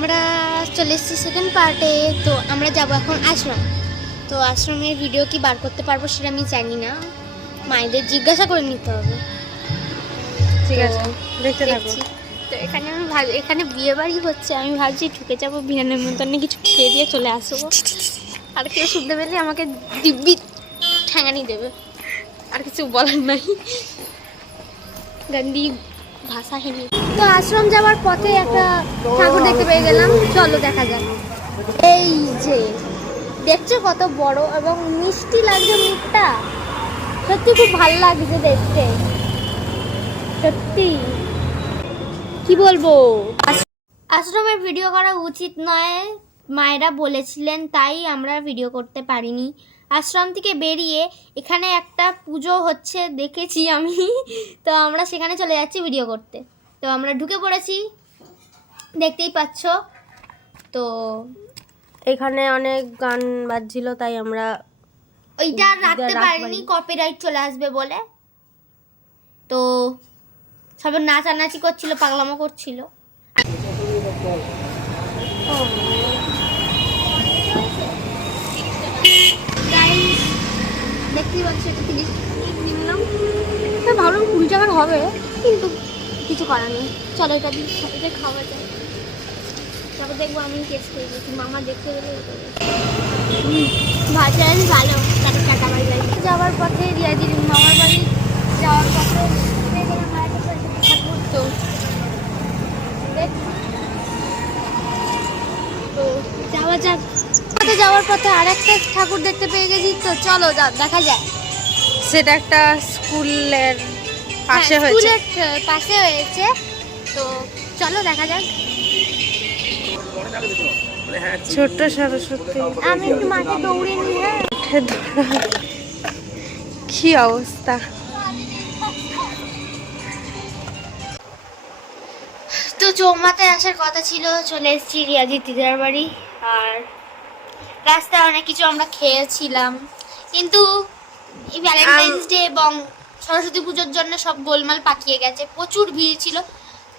আমরা চলে এসেছি সেকেন্ড পার্টে। তো আমরা যাব এখন আশ্রম। তো আশ্রমের ভিডিও কি বার করতে পারবো সেটা আমি জানি না, মায়েদের জিজ্ঞাসা করে নিতে হবে। ঠিক আছে, দেখতে থাকো। তো এখানে এখানে বিয়ে বাড়ি হচ্ছে, আমি ভাবছি ঢুকে যাবো, বিনা নিমন্ত্রণে কিছু খেয়ে দিয়ে চলে আসবো। আর কেউ শুনতে পেলে আমাকে দিব্যি ঠ্যাঙানি দেবে, আর কিছু বলার নাই, গান্ধী ভাষা হিনি। তো আশ্রম যাওয়ার পথে একটা ঠাকুর দেখতে পেয়ে গেলাম, চলো দেখা যাক। এই যে দেখছো কত বড় এবং মিষ্টি লাগছে মুখটা, সত্যি খুব ভালো লাগছে দেখতে, সত্যি কি বলবো। আশ্রমের ভিডিও করা উচিত নয় মায়েরা বলেছিলেন, তাই আমরা ভিডিও করতে পারিনি। আশ্রম থেকে বেরিয়ে এখানে একটা পুজো হচ্ছে দেখেছি আমি, তো আমরা সেখানে চলে যাচ্ছি ভিডিও করতে। তো আমরা ঢুকে পড়েছি, দেখতেই পাচ্ছ। তো এখানে অনেক গান বাজছিল, তাই আমরা ওইটা রাখতে পারিনি, কপিরাইট চলে আসবে বলে। তো সবাই নাচানাচি করছিল, পাগলামো করছিল। দেখতেই পাচ্ছি এটা 30 নিলাম, ভাবলাম 20 টাকার হবে, কিন্তু কিছু করার নেই। চলো এটা দিয়ে খাওয়া যায়। তারপর দেখবো আমি টেস্ট করে গেছি, মামা দেখতে গেলে ভাজা ভালো। তারপর টাকা বাড়ি বাড়ি যাওয়ার পথে রিয়াদির মামার বাড়ি যাওয়ার পথে ঠাকুর। তো যাওয়া যাক। যাওয়ার পথে আর একটা ঠাকুর দেখতে পেয়ে গেছি, তো চলো দেখা যায়। সেটা একটা স্কুলের পাশে হয়েছে, স্কুলের পাশে হয়েছে, তো চলো দেখা যাক। ছোট্ট সরস্বতী। আমি একটু মাঠে দৌড়ে নিই। হ্যাঁ, কি অবস্থা। তো চৌমাতে আসার কথা ছিল, চলে এসেছি রিয়াদির দিদার বাড়ি। আর রাস্তায় অনেক কিছু আমরা খেয়েছিলাম, কিন্তু এই ভ্যালেন্টাইন্স ডে এবং সরস্বতী পুজোর জন্য সব গোলমাল পাকিয়ে গেছে, প্রচুর ভিড় ছিল,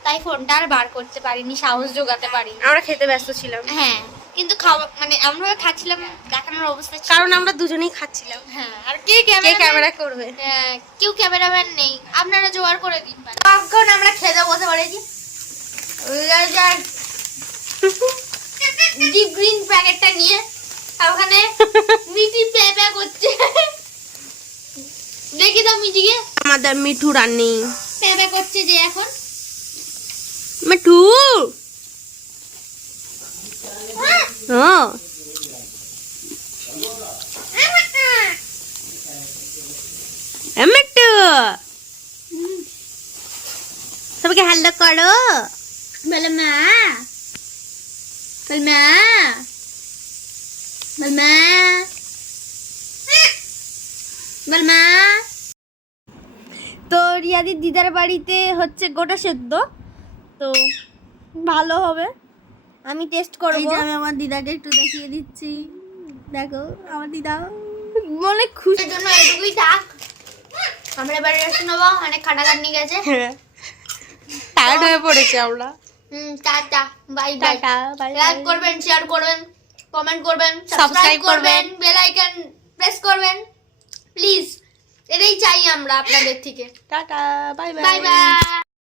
তাই ফোনটা আর বার করতে পারিনি, সাহস জোগাতে পারিনি। আমরা খেতে ব্যস্ত ছিলাম। হ্যাঁ, কিন্তু খাওয়া মানে এমনভাবে খাচ্ছিলাম দেখানোর অবস্থা ছিল। কারণ আমরা দুজনেই খাচ্ছিলাম। হ্যাঁ, আর কে ক্যামেরা করবে? কেউ ক্যামেরাম্যান নেই, আপনারা জোগাড় করে দিন। এখন আমরা খেতে বসে পড়েছি, ডিপ গ্রিন প্যাকেটটা নিয়ে। আর ওখানে মিঠি প্যাপা করছে, দেখি তো মিঠিকে। আমাদের মিঠু রানী প্যাপা করছে যে এখন। মিঠু মিঠু সবাইকে হ্যালো করো। বলো মা, বল মা, বল মা, বল মা। তো রিয়াদির দিদার বাড়িতে হচ্ছে গোটা সেদ্ধ, তো ভালো হবে, আমি টেস্ট করবো। আমি আমার দিদাকে একটু দেখিয়ে দিচ্ছি, দেখো আমার দিদা অনেক খুশির জন্য এটুকুই থাক। আমরা এবার রেস্ট নেবো, অনেক খাটাখাটনি গেছে, টায়ার্ড হয়ে পড়েছি আমরা। Tata, bye bye. Tata, bye like করবেন, শেয়ার করবেন, কমেন্ট করবেন, সাবস্ক্রাইব করবেন, বেল আইকন প্রেস করবেন প্লিজ, এটাই চাই আমরা আপনাদের থেকে। Tata, bye bye by.